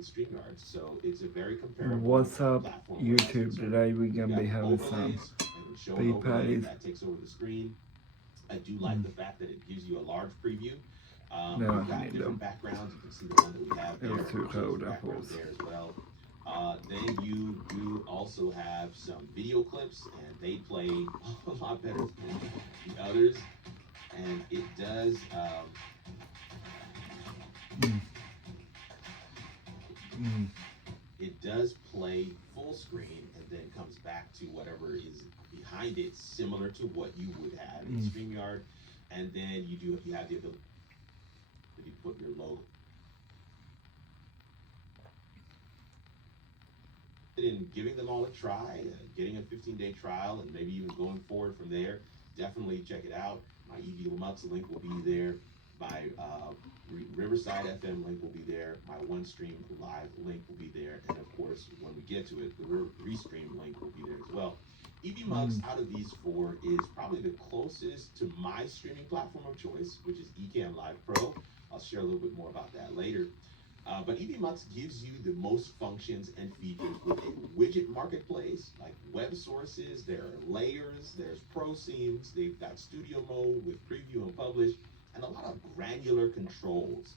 with StreamYard. So it's a very comparable What's up, platform where that's YouTube? concerned. Today we're You've gonna got be having some overlays, and when show an beef overlay, patties. that takes over the screen. I do like Mm. the fact that it gives you a large preview. No, You've I got need different them. backgrounds. You can see the one that we have It there. was too It shows cold, the I background suppose. there as well. Then you do also have some video clips, and they play a lot better than the others. And it does Mm. Mm. it does play full screen and then comes back to whatever is behind it, similar to what you would have in StreamYard. And then you have the ability to put your logo in. Giving them all a try, getting a 15-day trial, and maybe even going forward from there. Definitely check it out. My EV Mux link will be there. My Riverside FM link will be there. My OneStream Live link will be there. And of course, when we get to it, the Restream link will be there as well. EV Mux out of these four is probably the closest to my streaming platform of choice, which is Ecamm Live Pro. I'll share a little bit more about that later. But EVMux gives you the most functions and features with a widget marketplace, like web sources. There are layers, there's pro seams, they've got studio mode with preview and publish, and a lot of granular controls.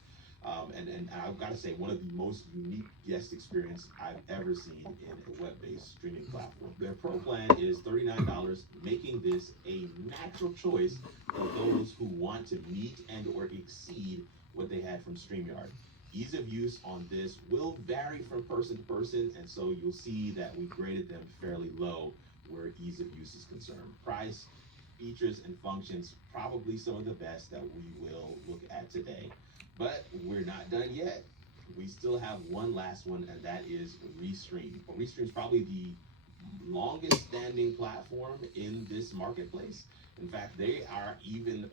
And I've got to say, one of the most unique guest experience I've ever seen in a web-based streaming platform. Their pro plan is $39, making this a natural choice for those who want to meet and or exceed what they had from StreamYard. Ease of use on this will vary from person to person, and so you'll see that we graded them fairly low where ease of use is concerned. Price, features, and functions, probably some of the best that we will look at today. But we're not done yet. We still have one last one, and that is Restream. Restream is probably the longest standing platform in this marketplace. In fact, they are even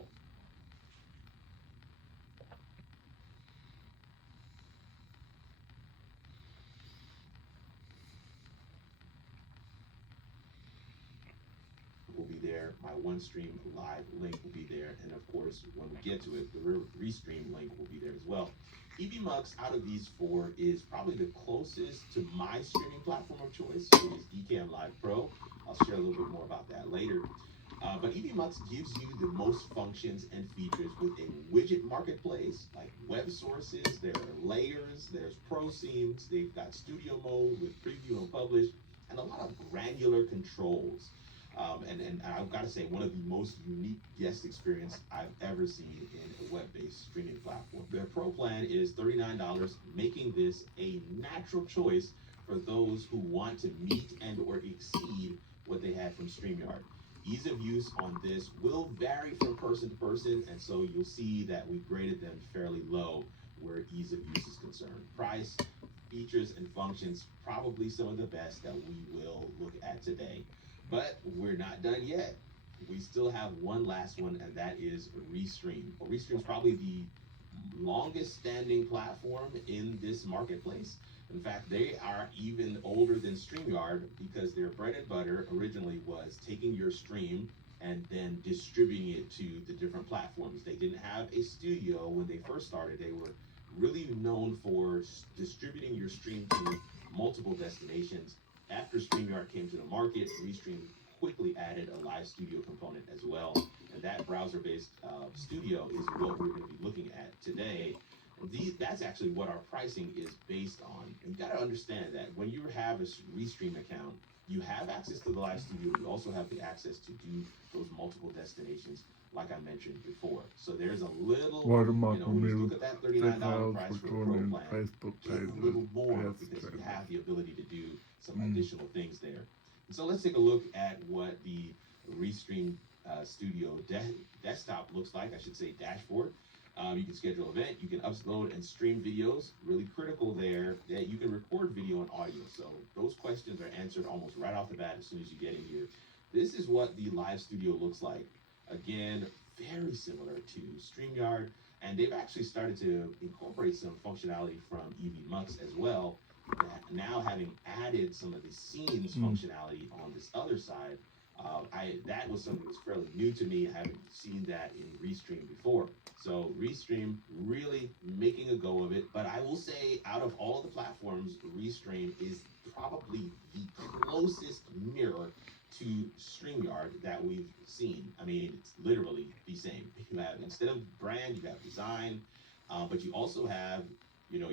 will be there. My OneStream Live link will be there. And of course, when we get to it, the Restream link will be there as well. EVMux out of these four is probably the closest to my streaming platform of choice, which is Ecamm Live Pro. I'll share a little bit more about that later. But EVMux gives you the most functions and features with a widget marketplace, like web sources. There are layers, there's pro seams, they've got studio mode with preview and publish, and a lot of granular controls. And I've got to say, one of the most unique guest experience I've ever seen in a web-based streaming platform. Their pro plan is $39, making this a natural choice for those who want to meet and or exceed what they had from StreamYard. Ease of use on this will vary from person to person, and so you'll see that we graded them fairly low where ease of use is concerned. Price, features, and functions, probably some of the best that we will look at today. But we're not done yet. We still have one last one, and that is Restream. Restream is probably the longest standing platform in this marketplace. In fact, they are even older than StreamYard because their bread and butter originally was taking your stream and then distributing it to the different platforms. They didn't have a studio when they first started. They were really known for distributing your stream to multiple destinations. After StreamYard came to the market, Restream quickly added a live studio component as well. And that browser-based studio is what we're going to be looking at today. That's actually what our pricing is based on. And you got to understand that when you have a Restream account, you have access to the live studio. You also have the access to do those multiple destinations, like I mentioned before. So there's a little, when you look at that $39 price for the pro plan, Facebook get a pages, little more because you have the ability to do some additional things there. And so let's take a look at what the Restream Studio desktop looks like. I should say dashboard. You can schedule an event. You can upload and stream videos. Really critical there that you can record video and audio. So those questions are answered almost right off the bat as soon as you get in here. This is what the live studio looks like. Again, very similar to StreamYard. And they've actually started to incorporate some functionality from EVMux as well. Now having added some of the scenes functionality on this other side, That was something that's fairly new to me. I haven't seen that in Restream before. So Restream really making a go of it. But I will say, out of all the platforms, Restream is probably the closest mirror to StreamYard that we've seen. I mean, it's literally the same. You have, instead of brand, you have design, but you also have, your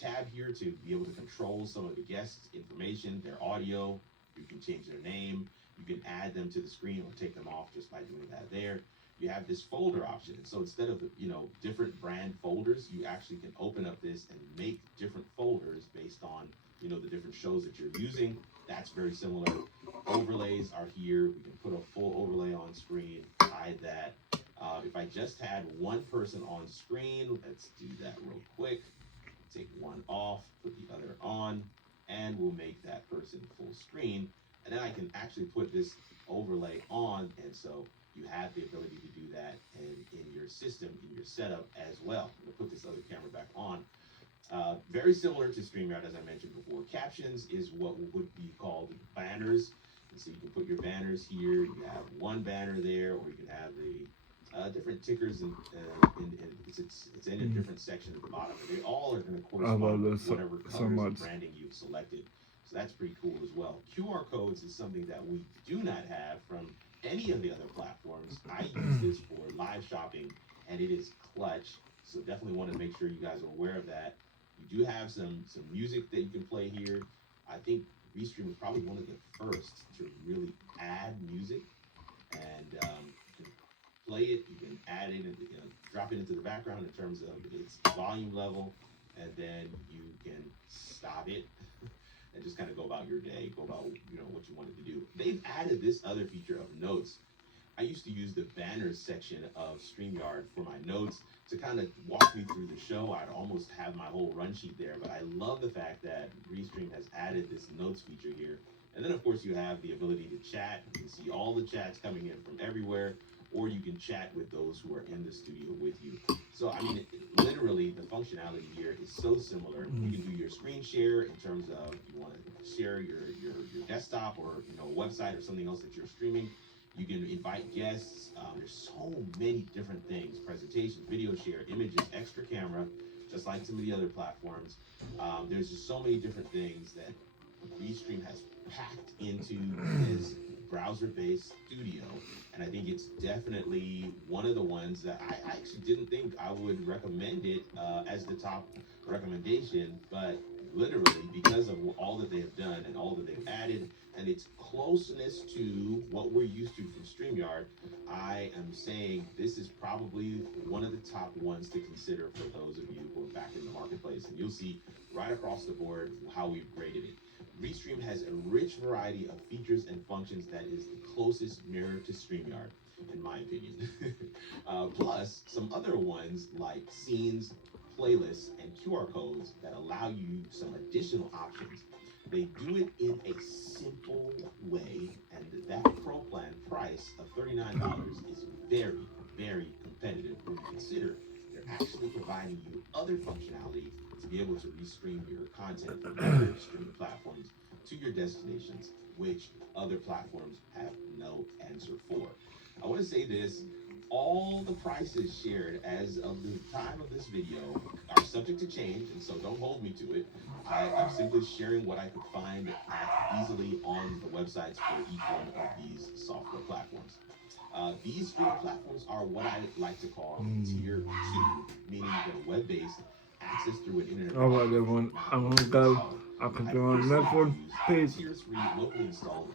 tab here to be able to control some of the guests' information, their audio. You can change their name. You can add them to the screen or take them off just by doing that there. You have this folder option. So instead of, different brand folders, you actually can open up this and make different folders based on, the different shows that you're using. That's very similar. Overlays are here. We can put a full overlay on screen, hide that. If I just had one person on screen, let's do that real quick. Take one off, put the other on, and we'll make that person full screen. And then I can actually put this overlay on, and so you have the ability to do that in your system, in your setup as well. I'm gonna put this other camera back on. Very similar to StreamYard, as I mentioned before. Captions is what would be called banners. And so you can put your banners here. You have one banner there, or you can have the different tickers, and it's in a different section at the bottom. And they all are going to I love correspond with this so, whatever so colors much. and branding you've selected. So that's pretty cool as well. QR codes is something that we do not have from any of the other platforms. I use this for live shopping, and it is clutch. So definitely want to make sure you guys are aware of that. You do have some music that you can play here. I think Restream was probably one of the first to really add music, and you can play it. You can add it, and drop it into the background in terms of its volume level, and then you can stop it and just kind of go about your day, go about what you wanted to do. They've added this other feature of notes. I used to use the banners section of StreamYard for my notes to kind of walk me through the show. I'd almost have my whole run sheet there, but I love the fact that Restream has added this notes feature here. And then, of course, you have the ability to chat. You can see all the chats coming in from everywhere, or you can chat with those who are in the studio with you. So, I mean, literally, the functionality here is so similar. You can do your screen share in terms of you want to share your desktop or a website or something else that you're streaming. You can invite guests. There's so many different things: presentations, video share, images, extra camera, just like some of the other platforms. There's just so many different things that Restream has packed into this browser-based studio, and I think it's definitely one of the ones that I actually didn't think I would recommend it as the top recommendation, but literally because of all that they have done and all that they've added and its closeness to what we're used to from StreamYard, I am saying this is probably one of the top ones to consider for those of you who are back in the marketplace. And you'll see right across the board how we've graded it. Restream has a rich variety of features and functions that is the closest mirror to StreamYard, in my opinion. Plus, some other ones like scenes, playlists, and QR codes that allow you some additional options. They do it in a simple way, and that Pro Plan price of $39 is very, very competitive when you consider they're actually providing you other functionality to be able to restream your content from other streaming platforms to your destinations, which other platforms have no answer for. I want to say this: all the prices shared as of the time of this video are subject to change, and so don't hold me to it. I'm simply sharing what I could find easily on the websites for each one of these software platforms. These streaming platforms are what I like to call tier 2, meaning they're web-based, access through an internet All right, browser, everyone. not I'm locally gonna go. installed. I'll I continue on the next personally one. use Peace. tier 3 locally installed